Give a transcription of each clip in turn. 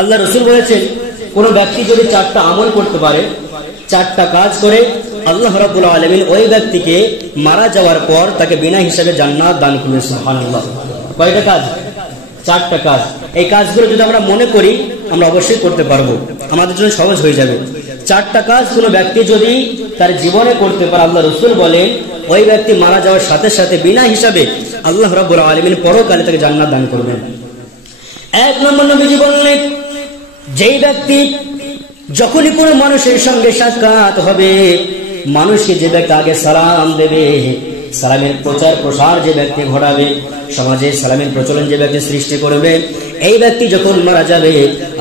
আল্লাহ রাসূল বলেছেন, কোন ব্যক্তি যদি 4টা আমল করতে পারে, 4টা কাজ করে, আল্লাহ রাব্বুল আলামিন ওই ব্যক্তিকে মারা যাওয়ার পর তাকে বিনা হিসাবে জান্নাত দান করবেন। সুবহানাল্লাহ। কয়টা কাজ? 4টা কাজ। এই কাজগুলো যদি আমরা মনে করি আমরা অবশ্যই করতে পারবো, আমাদের জন্য সহজ হয়ে যাবে। 4টা কাজ কোন ব্যক্তি যদি তার জীবনে করতে পারে, আল্লাহ রাসূল বলেন ওই ব্যক্তি মারা যাওয়ার সাথে সাথে বিনা হিসাবে আল্লাহ রাব্বুল আলামিন পরকালে তাকে জান্নাত দান করবেন। 1 নম্বর নবীজি বললেন, যেই ব্যক্তি যখনই কোনো মানুষের সঙ্গে সাক্ষাৎ হবে, মানুষকে যে ব্যক্তি আগে সালাম দেবে, সালামের প্রচার প্রসার যে ব্যক্তি ঘটাবে, সমাজে সালামের প্রচলন যে ব্যক্তি সৃষ্টি করবে, এই ব্যক্তি যখন মারা যাবে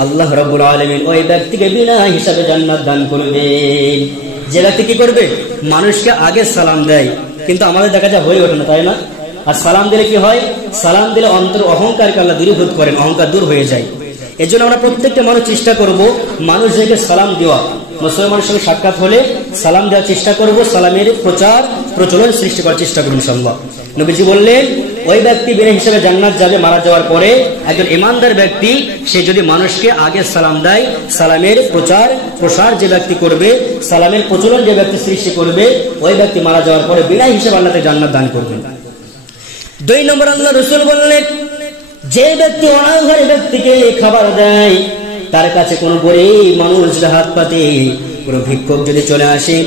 আল্লাহ রাব্বুল আলামিন ওই ব্যক্তিকে বিনা হিসাবে জান্নাত দান করবেন। যে ব্যক্তি কি করবে? মানুষকে আগে সালাম দেয়, কিন্তু আমাদের দেখা যায় হয়ে ওঠে না, তাই না? আর সালাম দিলে কি হয়? সালাম দিলে অন্তর অহংকারকে আল্লাহ দূরীভূত করেন, অহংকার দূর হয়ে যায়। এর জন্য আমরা প্রত্যেকটা মানুষ চেষ্টা করব মানুষদেরকে সালাম দেওয়া, মুসলমানের সঙ্গে সাক্ষাৎ হলে সালাম দেওয়ার চেষ্টা করব, সালামের প্রচার প্রচলন সৃষ্টি করার চেষ্টা করব ইনশাআল্লাহ। নবীজি বললেন ওই ব্যক্তি বিনা হিসাবে জান্নাত যাবে মারা যাওয়ার পরে। একজন ইমানদার ব্যক্তি সে যদি মানুষকে আগে সালাম দেয়, সালামের প্রচার প্রসার যে ব্যক্তি করবে, সালামের প্রচলন যে ব্যক্তি সৃষ্টি করবে, ওই ব্যক্তি মারা যাওয়ার পরে বিনা হিসাবে আল্লাহ তাকে জান্নাত দান করবেন। 2 নম্বর আল্লাহ রাসূল বললেন, যে ব্যক্তি অনাহারী ব্যক্তিকে খাবার দেয়, তার কাছে কোন গরীব মানুষ হাত পাতে, কোন ভিক্ষুক যদি চলে আসে,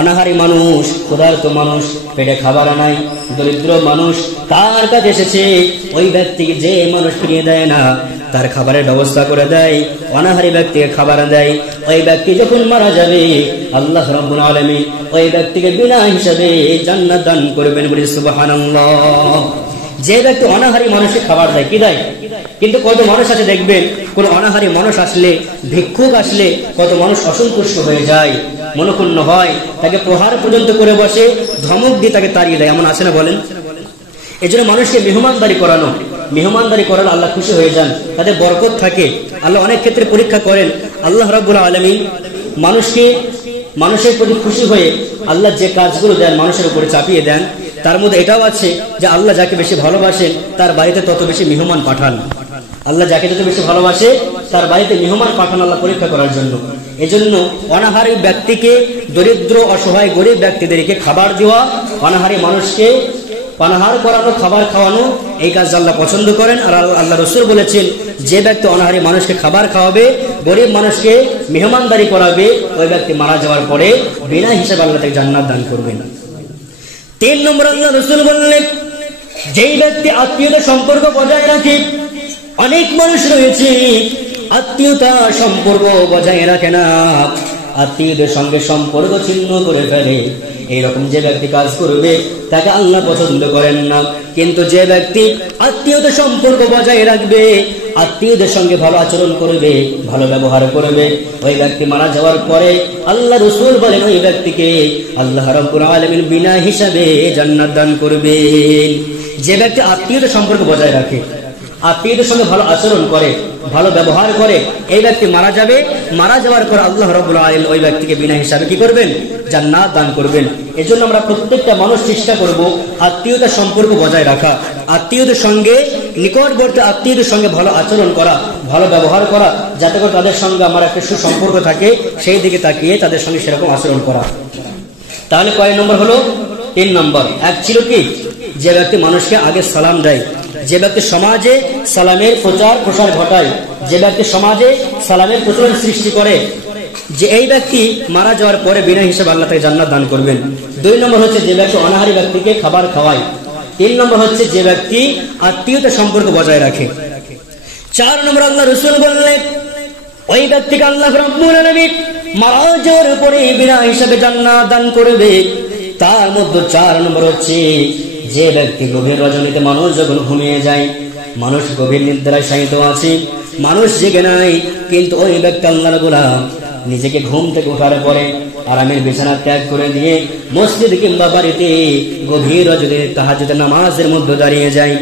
অনাহারী মানুষ, ক্ষুধার্ত মানুষ, পেটে খাবার নাই, দরিদ্র মানুষ তার কাছে এসেছে, ওই ব্যক্তিকে যে মানুষ ফিরিয়ে দেয় না, তার খাবারের ব্যবস্থা করে দেয়, অনাহারী ব্যক্তিকে খাবার দেয়, ওই ব্যক্তি যখন মারা যাবে আল্লাহ রাব্বুল আলামিন ওই ব্যক্তিকে বিনা হিসাবে জান্নাত দান করবেন। বলি সুবহানাল্লাহ। যে ব্যক্তি অনাহারী মানুষকে খাবার দেয়, কি দেয়? কিন্তু কত মানুষ আছে দেখবেন, কোন অনাহারী মানুষ আসলে, ভিক্ষুক আসলে কত মানুষ অসন্তুষ্ট হয়ে যায়, মনক্ষুণ্ণ হয়, তাকে প্রহার পর্যন্ত করে বসে, ধমক দিয়ে তাকে তাড়িয়ে দেয়, এমন আছে না বলেন? এই জন্য মানুষকে মেহমানদারি করানো, মেহমানদারি করার আল্লাহ খুশি হয়ে যান, তাদের বরকত থাকে। আল্লাহ অনেক ক্ষেত্রে পরীক্ষা করেন। আল্লাহ রাব্বুল আলামিন মানুষের প্রতি খুশি হয়ে আল্লাহ যে কাজগুলো দেন মানুষের উপরে চাপিয়ে দেন, তার মধ্যে এটাও আছে যে আল্লাহ যাকে বেশি ভালোবাসেন তার বাড়িতে তত বেশি মেহমান পাঠান। আল্লাহ যাকে যত বেশি ভালোবাসে তার বাড়িতে মেহমান পাঠান আল্লাহ পরীক্ষা করার জন্য। এজন্য অনাহারী ব্যক্তিকে, দরিদ্র অসহায় গরিব ব্যক্তিদেরকে খাবার দেওয়া, অনাহারী মানুষকে পানাহার করানো, খাবার খাওয়ানো, এই কাজ আল্লাহ পছন্দ করেন। আর আল্লাহ রাসূল বলেছেন, যে ব্যক্তি অনাহারী মানুষকে খাবার খাওয়াবে, গরিব মানুষকে মেহমানদারি করাবে, ওই ব্যক্তি মারা যাওয়ার পরে বিনা হিসাবে আল্লাহ তাকে জান্নাত দান করবেন। 3 নম্বর আল্লাহ রাসূল বললেন, যেই ব্যক্তি আত্মীয়তার সম্পর্ক বজায় রাখে, অনেক মানুষ রয়েছে আত্মীয়তা সম্পর্ক বজায় রাখে না, আত্মীয়দের সঙ্গে সম্পর্ক ছিন্ন করে ফেলে, এইরকম যে ব্যক্তি কাজ করবে তাকে আল্লাহ পছন্দ করেন না। কিন্তু যে ব্যক্তি আত্মীয়তার সম্পর্ক বজায় রাখবে, আত্মীয়দের সঙ্গে ভালো আচরণ করবে, ভালো ব্যবহার করবে, ওই ব্যক্তি মারা যাওয়ার পরে আল্লাহ রাসূল বলেন ওই ব্যক্তিকে আল্লাহ রাব্বুল আলামিন বিনা হিসাবে জান্নাত দান করবেন। যে ব্যক্তি আত্মীয়তার সম্পর্ক বজায় রাখে, আত্মীয়দের সঙ্গে ভালো আচরণ করে, ভালো ব্যবহার করে, এই ব্যক্তি মারা যাবে, মারা যাওয়ার পর আল্লাহ রাব্বুল আলামিন ওই ব্যক্তিকে বিনা হিসাবে কি করবেন? জান্নাত দান করবেন। এজন্য আমরা প্রত্যেকটা মানুষ চেষ্টা করব আত্মীয়তার সম্পর্ক বজায় রাখা, আত্মীয়দের সঙ্গে, নিকটবর্তী আত্মীয়দের সঙ্গে ভালো আচরণ করা, ভালো ব্যবহার করা, যাতে করে তাদের সঙ্গে আমার একটা সুসম্পর্ক থাকে, সেই দিকে তাকিয়ে তাদের সঙ্গে সেরকম আচরণ করা। তাহলে কয় নম্বর হলো? 3 নম্বর। এক ছিল কি? যে ব্যক্তি মানুষকে আগে সালাম দেয়, যে ব্যক্তি সমাজে সালামের প্রচার প্রসার ঘটায়, যে ব্যক্তি সমাজে সালামের প্রচলন সৃষ্টি করে, যে এই ব্যক্তি মারা যাওয়ার পরে বিনা হিসাবে আল্লাহ তাকে জান্নাত দান করবেন। 2 নম্বর হচ্ছে যে ব্যক্তি অনাহারী ব্যক্তিকে খাবার খাওয়ায়। 3 নম্বর হচ্ছে যে ব্যক্তি আত্মীয়তার সম্পর্ক বজায় রাখে। 4 নম্বর আল্লাহ রাসূল বললেন, ওই ব্যক্তিকে আল্লাহ রাব্বুল আলামিন মারা যাওয়ার পরে বিনা হিসাবে জান্নাত দান করবে। তার মধ্যে 4 নম্বর হচ্ছে যে ব্যক্তি গভীর রজনীতে মানুষ যখন ঘুমিয়ে যায়, মানুষ গভীর নিদ্রায় শায়িত আছে, মানুষ জেগে নাই, কিন্তু ওই ব্যক্তি আল্লাহর গোলাম নিজেকে ঘুম থেকে ওঠার পরে আরামের বিছানা ত্যাগ করে দিয়ে মসজিদ কিংবা বাড়িতে গভীর রজনীতে তাহাজ্জুদের নামাজের মধ্যে দাঁড়িয়ে যায়।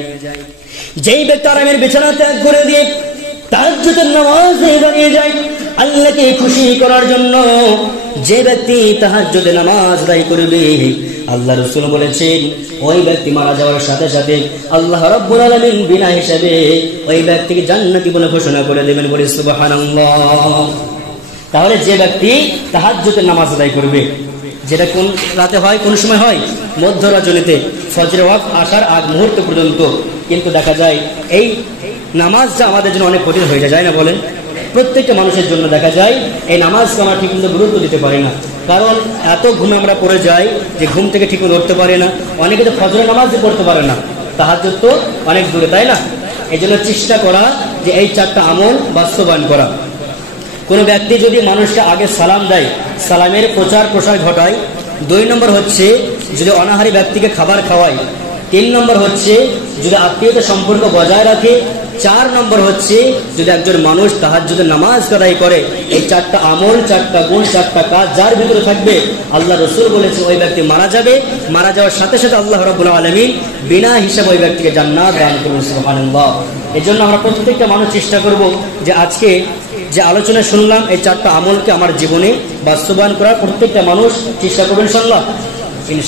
যেই ব্যক্তি আরামের বিছানা ত্যাগ করে দিয়ে তাহাজ্জুদের নামাজে দাঁড়িয়ে যায় আল্লাহকে খুশি করার জন্য, যে ব্যক্তি তাহাজ্জুদে নামাজ আদায় করবে, আল্লাহ রাসূল বলেছেন ওই ব্যক্তি মারা যাওয়ার সাথে সাথে আল্লাহ রাব্বুল আলামিন বিনা হিসাবে ওই ব্যক্তিকে জান্নাতি বলে ঘোষণা করে দেবেন। বলি সুবহানাল্লাহ। তাহলে যে ব্যক্তি তাহাজ্জুদের নামাজ আদায় করবে, যেটা কোন রাতে হয়, কোন সময় হয়? মধ্য রজনীতে, ফজরের ওয়াক্ত আসার আগ মুহূর্ত পর্যন্ত। কিন্তু দেখা যায় এই নামাজটা আমাদের জন্য অনেক কঠিন হয়ে যায়, না বলেন? প্রত্যেকটা মানুষের জন্য দেখা যায় এই নামাজকে আমরা ঠিক মতো গুরুত্ব দিতে পারি না, কারণ এত ঘুমে আমরা পড়ে যাই যে ঘুম থেকে ঠিক মতো উঠতে পারে না। অনেকে তো ফজরের নামাজই পড়তে পারে না, তাহাজ্জুদ তো অনেক দূরে, তাই না? এই জন্য চেষ্টা করা যে এই 4টা আমল বাস্তবায়ন করা। কোনো ব্যক্তি যদি মানুষকে আগে সালাম দেয়, সালামের প্রচার প্রসার ঘটায়। 2 নম্বর হচ্ছে যদি অনাহারী ব্যক্তিকে খাবার খাওয়ায়। 3 নম্বর হচ্ছে যদি আত্মীয়তা সম্পর্ক বজায় রাখে। 4 নম্বর হচ্ছে যদি একজন মানুষ তাহাজ্জুদের নামাজ আদায় করে। এই 4টা আমল, 4টা গুণ, 4টা কাজ যার ভিতরে থাকবে, আল্লাহ রাসূল বলেছে ওই ব্যক্তি মারা যাবে, মারা যাওয়ার সাথে সাথে আল্লাহ রাব্বুল আলামিন বিনা হিসাবে ওই ব্যক্তিকে জান্নাত দান করবেন। সুবহানাল্লাহ। এজন্য আমরা প্রত্যেকটা মানুষ চেষ্টা করব যে আজকে যে আলোচনা শুনলাম এই 4টা আমলকে আমার জীবনে বাস্তবায়ন করার। প্রত্যেকটা মানুষ চেষ্টা করবেন ইনশাআল্লাহ।